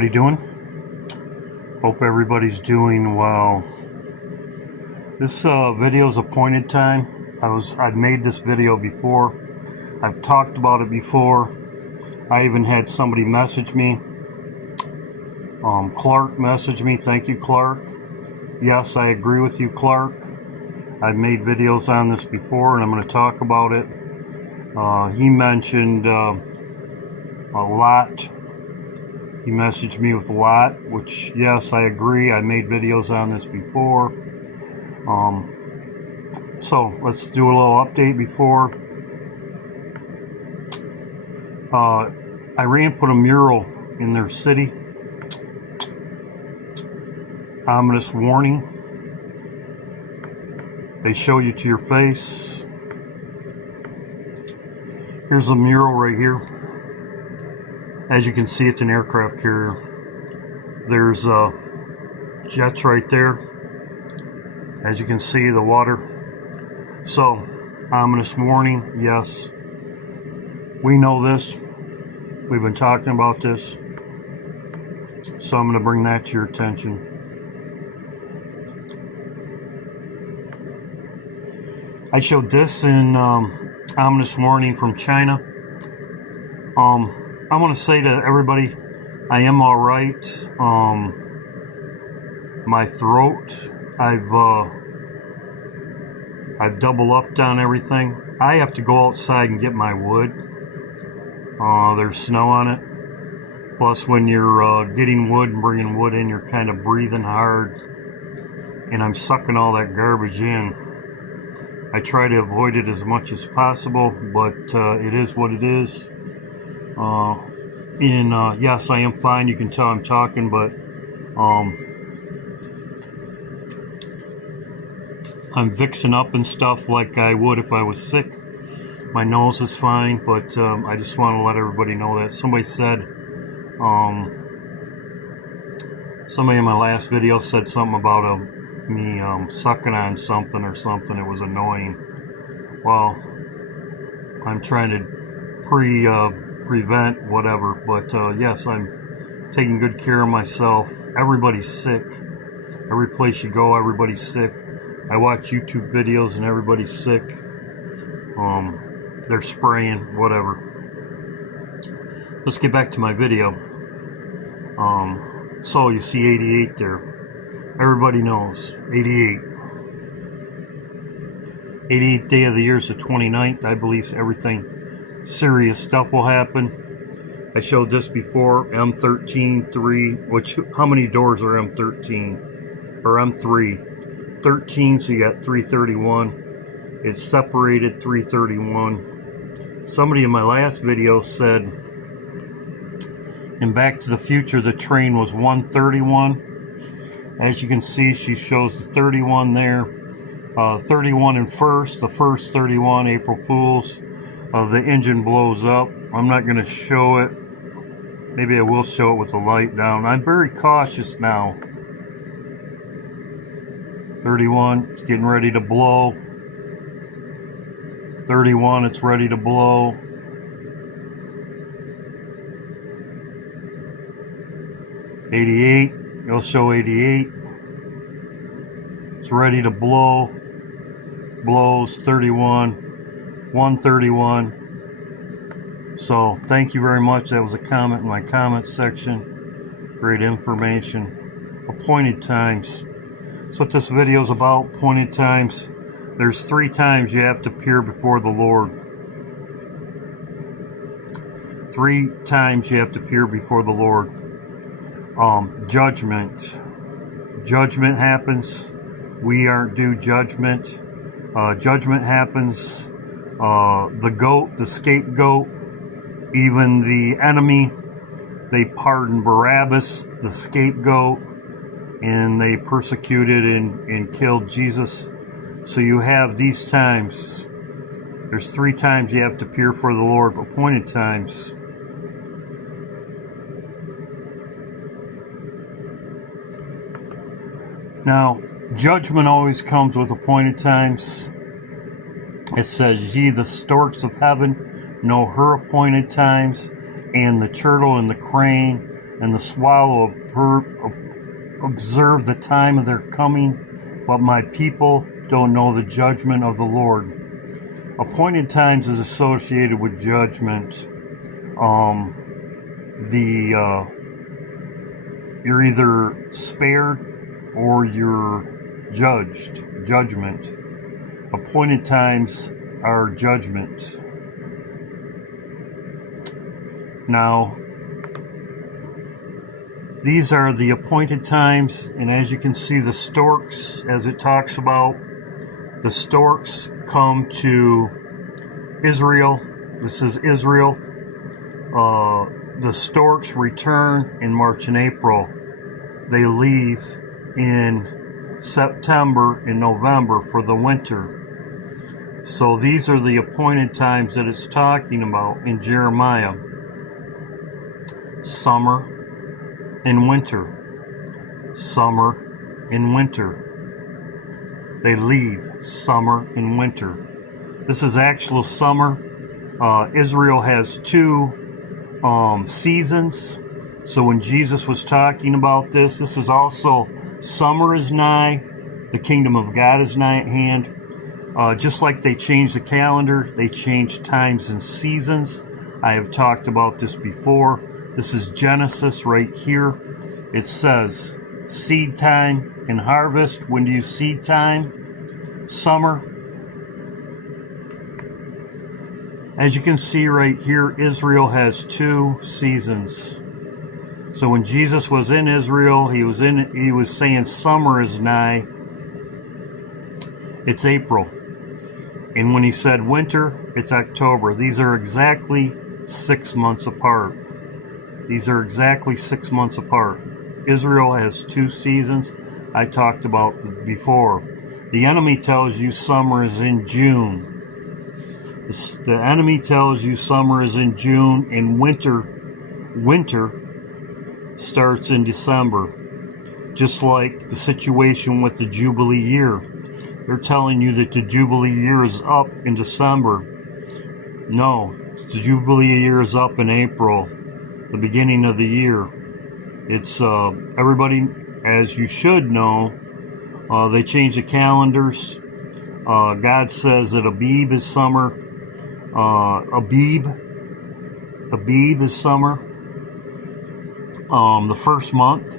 everybody doing? Hope everybody's doing well. This video is appointed time. I've made this video before. I've talked about it before. I even had somebody message me. Clark messaged me. Thank you, Clark. Yes, I agree with you, Clark. I've made videos on this before, and I'm going to talk about it. He mentioned a lot. He messaged me with a lot, which, yes, I agree. I made videos on this before. So let's do a little update before. Iran put a mural in their city. Ominous warning. They show you to your face. Here's a mural right here. As you can see, it's an aircraft carrier. There's jets right there. As you can see, the water. So, ominous warning, yes. We know this. We've been talking about this. So I'm going to bring that to your attention. I showed this in ominous warning from China. I want to say to everybody, I am all right. My throat, I've double upped on everything. I have to go outside and get my wood. There's snow on it. Plus, when you're getting wood and bringing wood in, you're kind of breathing hard. And I'm sucking all that garbage in. I try to avoid it as much as possible, but it is what it is. Yes, I am fine. You can tell I'm talking, but I'm fixing up and stuff like I would if I was sick. My nose is fine, but I just want to let everybody know that. Somebody said, somebody in my last video said something about me sucking on something or something. It was annoying. Well, I'm trying to prevent whatever, but yes, I'm taking good care of myself. Everybody's sick. Every place you go, everybody's sick. I watch YouTube videos and everybody's sick. They're spraying, whatever. Let's get back to my video. So you see 88 there. Everybody knows 88. 88th day of the year is the 29th. I believe everything serious stuff will happen. I showed this before, M13, 3, which, how many doors are M13? Or M3? 13, so you got 331. It's separated 331. Somebody in my last video said, in Back to the Future, the train was 131. As you can see, she shows the 31 there. 31 in first, the first 31, April Fools. The engine blows up. I'm not going to show it. Maybe I will show it with the light down. I'm very cautious now. 31, it's getting ready to blow. 31, it's ready to blow. 88, you'll show 88. It's ready to blow. Blows 31. 131. So thank you very much. That was a comment in my comment section. Great information. Appointed times. That's what this video is about. Appointed times. There's 3 times you have to appear before the Lord. 3 times you have to appear before the Lord. Judgment. Judgment happens. We aren't due judgment. Judgment happens. The goat, the scapegoat, even the enemy, they pardoned Barabbas, the scapegoat, and they persecuted and killed Jesus. So you have these times. There's 3 times you have to appear for the Lord, appointed times. Now, judgment always comes with appointed times. It says, ye the storks of heaven know her appointed times, and the turtle and the crane and the swallow observe the time of their coming, but my people don't know the judgment of the Lord. Appointed times is associated with judgment. You're either spared or you're judged. Judgment. Appointed times are judgment. Now, these are the appointed times, and as you can see, the storks, as it talks about, the storks come to Israel. This is Israel. The storks return in March and April. They leave in September and November for the winter. So these are the appointed times that it's talking about in Jeremiah. Summer and winter. Summer and winter. They leave summer and winter. This is actual summer. Israel has two seasons. So when Jesus was talking about this, this is also summer is nigh, the kingdom of God is nigh at hand. Just like they changed the calendar, they changed times and seasons. I have talked about this before. This is Genesis right here. It says seed time and harvest. When do you seed time? Summer. As you can see right here, Israel has two seasons. So when Jesus was in Israel, he was saying summer is nigh. It's April. And when he said winter, it's October. These are exactly 6 months apart. These are exactly 6 months apart. Israel has two seasons. I talked about before. The enemy tells you summer is in June. The enemy tells you summer is in June and winter starts in December. Just like the situation with the Jubilee year. They're telling you that the Jubilee year is up in December. No, the Jubilee year is up in April, the beginning of the year. It's everybody, as you should know, they change the calendars. God says that Abib is summer. Abib is summer. The first month.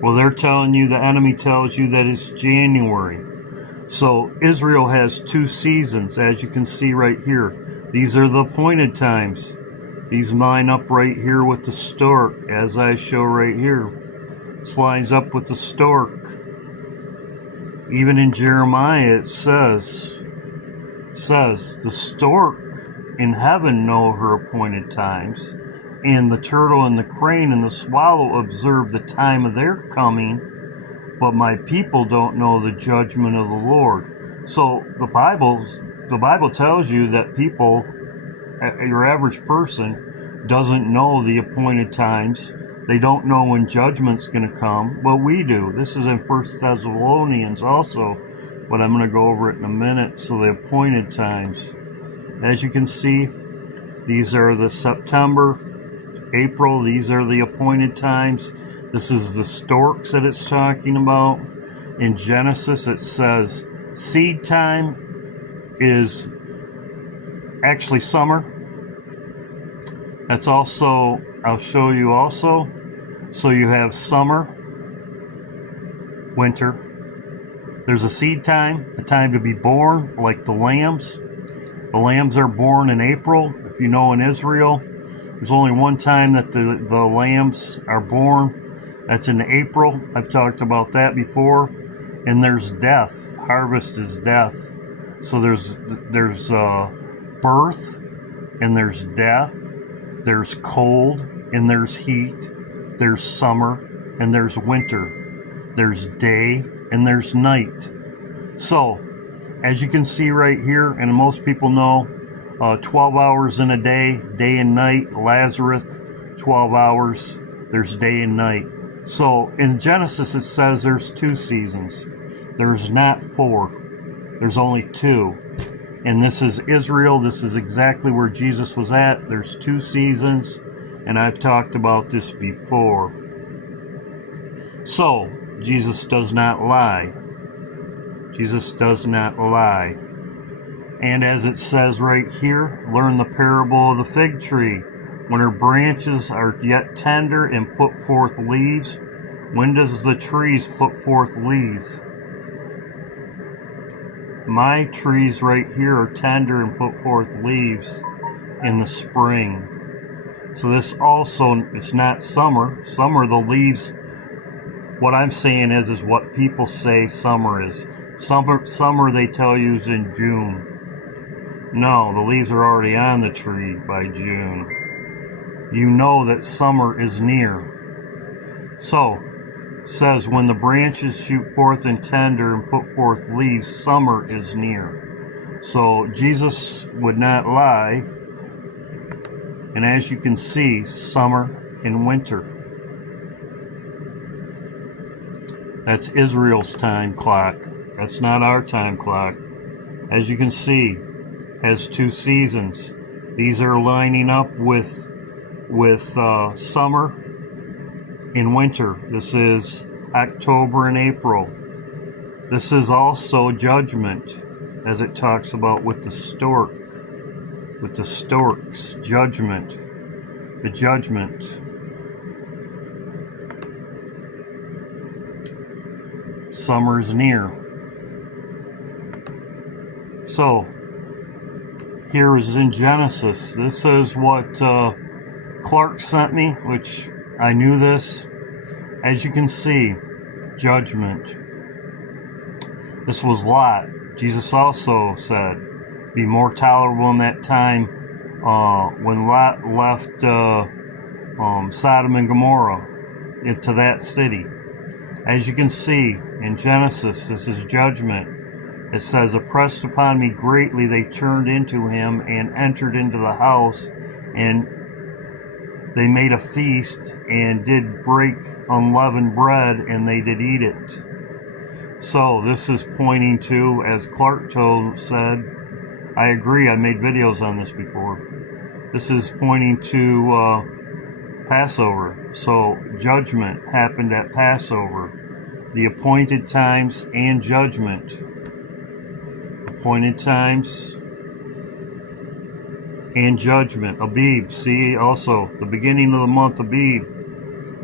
Well, they're telling you, the enemy tells you that it's January. So Israel has two seasons, as you can see right here. These are the appointed times. These line up right here with the stork, as I show right here. This lines up with the stork. Even in Jeremiah it says the stork in heaven know her appointed times, and the turtle and the crane and the swallow observe the time of their coming, but my people don't know the judgment of the Lord. So the Bible tells you that people, your average person, doesn't know the appointed times. They don't know when judgment's going to come, but we do. This is in 1 Thessalonians also, but I'm going to go over it in a minute. So the appointed times. As you can see, these are the September, April. These are the appointed times. This is the storks that it's talking about. In Genesis, it says seed time is actually summer. That's also, I'll show you also. So you have summer, winter. There's a seed time, a time to be born, like the lambs. The lambs are born in April. If you know, in Israel, there's only one time that the lambs are born. That's in April. I've talked about that before. And there's death. Harvest is death. So there's birth, and there's death. There's cold, and there's heat. There's summer, and there's winter. There's day, and there's night. So, as you can see right here, and most people know, 12 hours in a day, day and night. Lazarus, 12 hours, there's day and night. So in Genesis it says there's two seasons. There's not four. There's only two. And this is Israel. This is exactly where Jesus was at. There's two seasons. and I've talked about this before. So, Jesus does not lie. Jesus does not lie. And as it says right here, learn the parable of the fig tree. When her branches are yet tender and put forth leaves, when does the trees put forth leaves? My trees right here are tender and put forth leaves in the spring. So this also, it's not summer. Summer, the leaves, what I'm saying is what people say summer is. Summer they tell you is in June. No, the leaves are already on the tree by June. You know that summer is near. So, it says, when the branches shoot forth and tender and put forth leaves, summer is near. So, Jesus would not lie. And as you can see, summer and winter. That's Israel's time clock. That's not our time clock. As you can see, has 2 seasons. These are lining up with summer and winter. This is October and April. This is also judgment, as it talks about with the storks, judgment, the judgment. Summer's near. So, here is in Genesis. This is what Clark sent me, which I knew this. As you can see, judgment. This was Lot. Jesus also said, be more tolerable in that time when Lot left Sodom and Gomorrah into that city. As you can see in Genesis, this is judgment. It says, oppressed upon me greatly, they turned into him and entered into the house, and they made a feast and did break unleavened bread, and they did eat it. So this is pointing to, as Clark said, I agree, I made videos on this before. This is pointing to Passover. So judgment happened at Passover. The appointed times and judgment. Appointed times and judgment. Abib, see also, the beginning of the month Abib,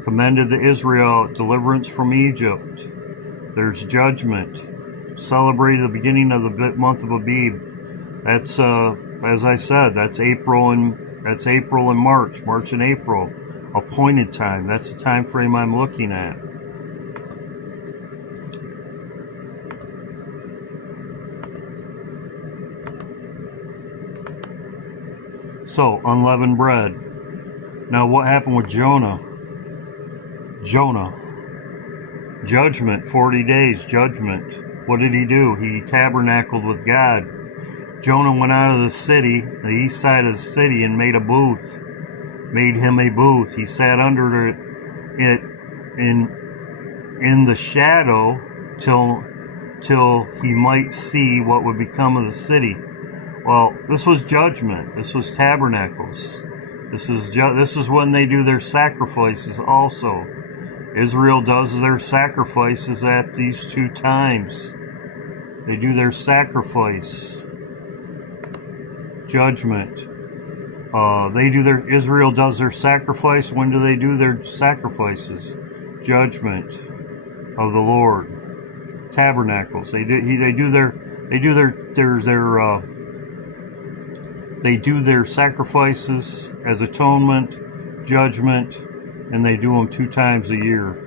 commended to Israel deliverance from Egypt. There's judgment. Celebrated the beginning of the month of Abib. That's as I said, that's April and March and April. Appointed time. That's the time frame I'm looking at. So, unleavened bread. Now, what happened with Jonah? Judgment, 40 days, judgment. What did he do? He tabernacled with God. Jonah went out of the city, the east side of the city, and made a booth. Made him a booth. He sat under it in the shadow till he might see what would become of the city. Well, this was judgment. This was tabernacles. This is when they do their sacrifices also. Israel does their sacrifices at these 2 times. They do their sacrifice. Judgment. Israel does their sacrifice. When do they do their sacrifices? Judgment of the Lord. Tabernacles. They do their sacrifices as atonement, judgment, and they do them 2 times a year.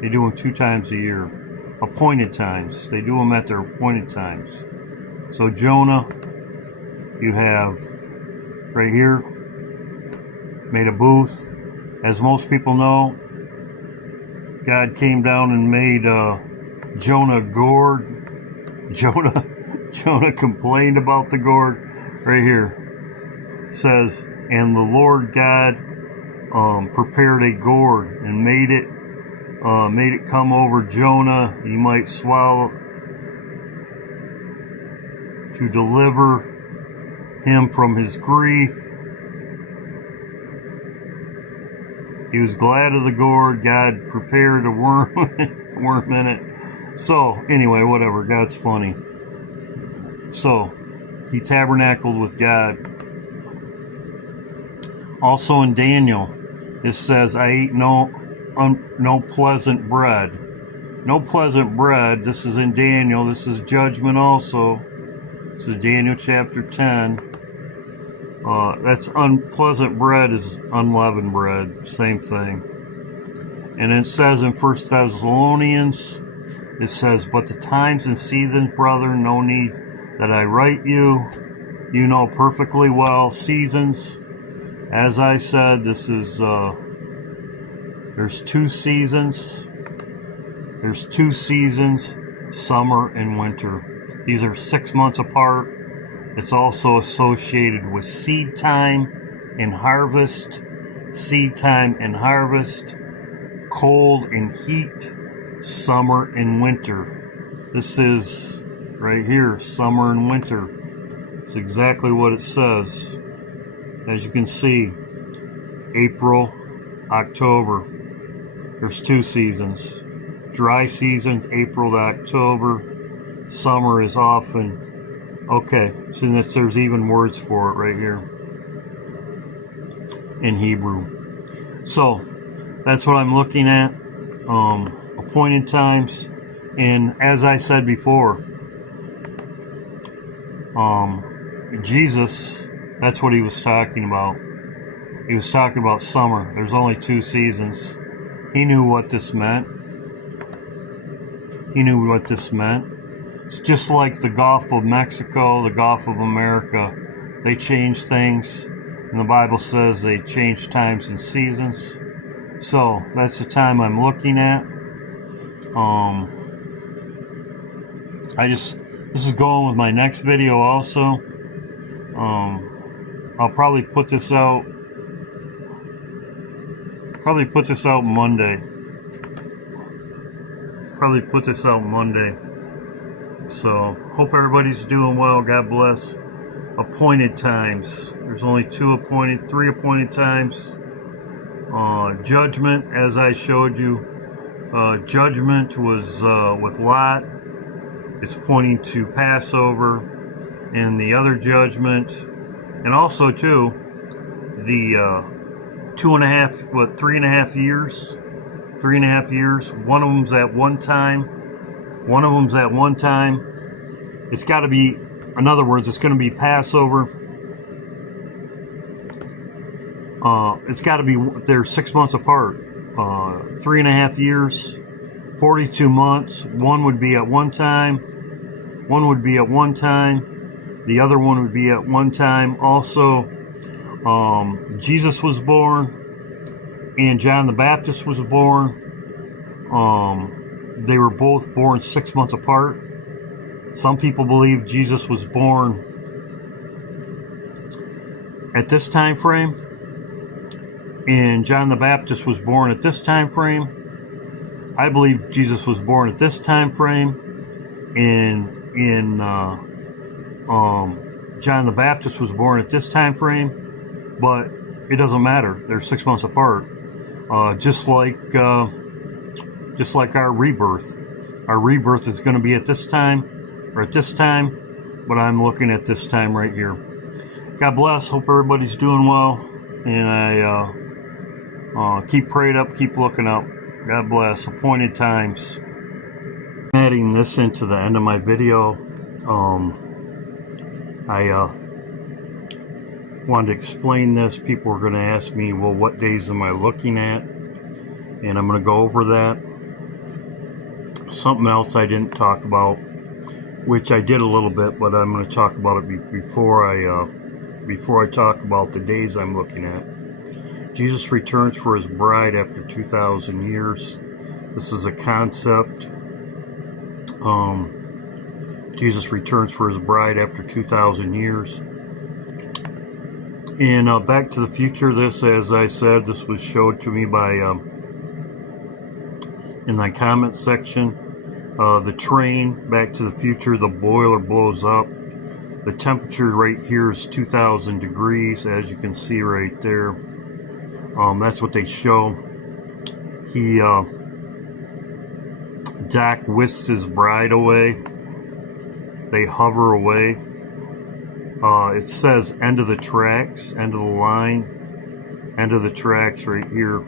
They do them 2 times a year. Appointed times. They do them at their appointed times. So Jonah, you have right here, made a booth. As most people know, God came down and made Jonah gourd. Jonah complained about the gourd. Right here it says, and the Lord God prepared a gourd and made it come over Jonah. He might swallow to deliver him from his grief. He was glad of the gourd. God prepared a worm, worm in it. So, anyway, whatever. God's funny. So, he tabernacled with God. Also in Daniel, it says, I ate no pleasant bread. No pleasant bread. This is in Daniel. This is judgment also. This is Daniel chapter 10. That's unpleasant bread is unleavened bread. Same thing. And it says in 1 Thessalonians, it says, but the times and seasons, brethren, no need that I write you. You know perfectly well seasons. As I said, this is, there's two seasons. There's two seasons, summer and winter. These are 6 months apart. It's also associated with seed time and harvest. Seed time and harvest. Cold and heat. Summer and winter. This is right here, summer and winter. It's exactly what it says. As you can see, April, October. There's two seasons. Dry seasons, April to October. Summer is often, okay, so there's even words for it right here in Hebrew. So, that's what I'm looking at. Appointed times. And as I said before, Jesus, that's what he was talking about. He was talking about summer. There's only two seasons. He knew what this meant. He knew what this meant. It's just like the Gulf of Mexico, the Gulf of America. They change things. And the Bible says they change times and seasons. So, that's the time I'm looking at. This is going with my next video also. I'll probably put this out Monday. So, hope everybody's doing well. God bless. Appointed times. There's only three appointed times. Judgment, as I showed you. Judgment was with Lot. It's pointing to Passover. And the other judgment, and also too, the 3.5 years. 3.5 years. One of them's at one time. It's got to be, in other words, it's going to be Passover. It's got to be, they're 6 months apart. 3.5 years, 42 months. One would be at one time. The other one would be at one time. Also, Jesus was born, and John the Baptist was born. They were both born 6 months apart. Some people believe Jesus was born at this time frame, and John the Baptist was born at this time frame. I believe Jesus was born at this time frame, and John the Baptist was born at this time frame, but it doesn't matter. They're 6 months apart. Just like our rebirth. Our rebirth is going to be at this time, or at this time, but I'm looking at this time right here. God bless. Hope everybody's doing well, and I keep prayed up, keep looking up. God bless. Appointed times. I'm adding this into the end of my video. I wanted to explain this. People are going to ask me, well, what days am I looking at? And I'm going to go over that. Something else I didn't talk about, which I did a little bit, but I'm going to talk about it before I talk about the days I'm looking at. Jesus returns for his bride after 2,000 years. This is a concept. Jesus returns for his bride after 2,000 years. And Back to the Future, this, as I said, this was showed to me by in my comment section. The train, Back to the Future, the boiler blows up. The temperature right here is 2,000 degrees, as you can see right there. That's what they show. Jack whisks his bride away. They hover away. It says end of the tracks, end of the line, end of the tracks right here.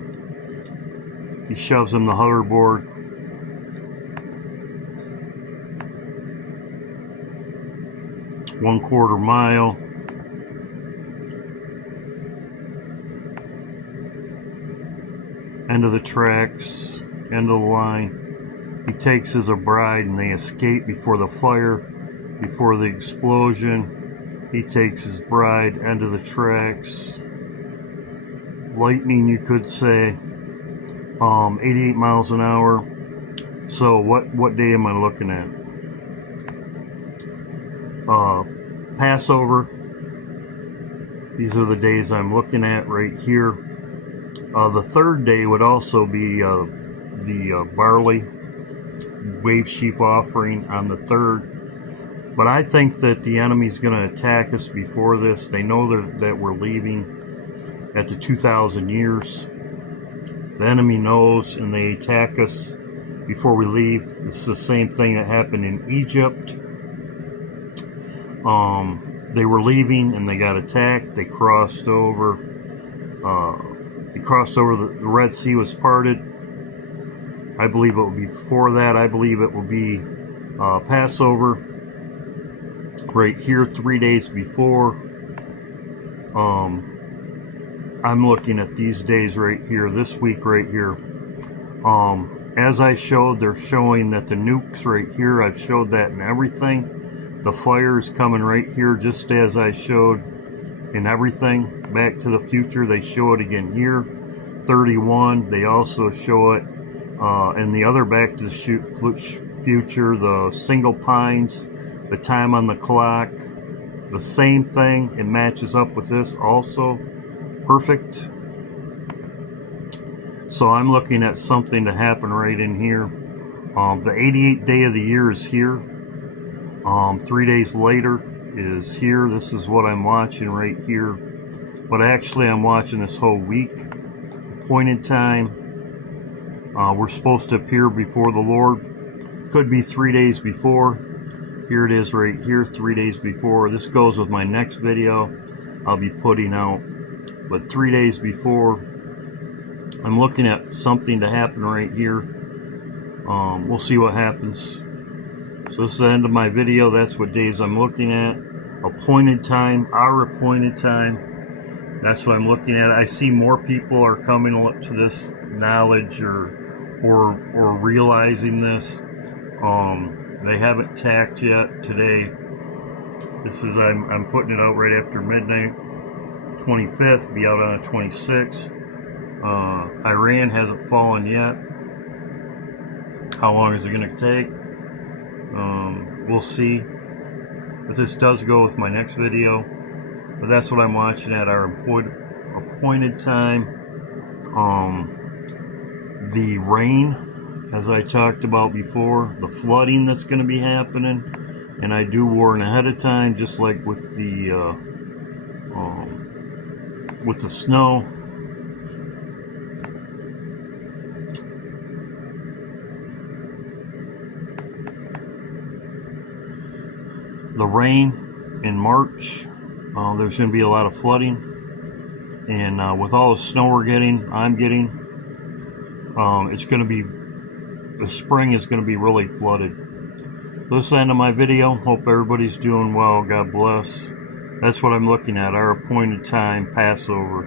He shoves him the hoverboard. One-quarter mile. End of the tracks, end of the line. He takes his bride and they escape before the fire, before the explosion. He takes his bride, end of the tracks. Lightning, you could say. 88 miles an hour. So what day am I looking at? Passover. These are the days I'm looking at right here. The third day would also be the barley wave sheaf offering on the 3rd. But I think that the enemy's going to attack us before this. They know that we're leaving at the 2,000 years. The enemy knows, and they attack us before we leave. It's the same thing that happened in Egypt. They were leaving and they got attacked. They crossed over. The Red Sea was parted. I believe it will be before that. I believe it will be Passover right here 3 days before. I'm looking at these days right here, this week right here. As I showed, they're showing that the nukes right here, I've showed that and everything. The fire is coming right here, just as I showed in everything. Back to the Future, they show it again here. 31, they also show it. And the other Back to the Future, the single pines, the time on the clock, the same thing. It matches up with this also. Perfect. So I'm looking at something to happen right in here. The 88th day of the year is here. 3 days later is here. This is what I'm watching right here. But actually I'm watching this whole week. Appointed time. We're supposed to appear before the Lord. Could be 3 days before. Here it is right here, 3 days before. This goes with my next video I'll be putting out. But 3 days before, I'm looking at something to happen right here. We'll see what happens. So this is the end of my video. That's what days I'm looking at. Appointed time, our appointed time. That's what I'm looking at. I see more people are coming up to this knowledge or realizing this. They haven't tacked yet today. This is I'm putting it out right after midnight. 25th, be out on the 26th. Iran hasn't fallen yet. How long is it going to take? We'll see. But this does go with my next video. But that's what I'm watching at our appointed time. The rain, as I talked about before, the flooding that's going to be happening, and I do warn ahead of time, just like with the snow. The rain in March, there's going to be a lot of flooding, and with all the snow I'm getting, it's going to be, the spring is going to be really flooded. So this is the end of my video. Hope everybody's doing well. God bless. That's what I'm looking at, our appointed time, Passover.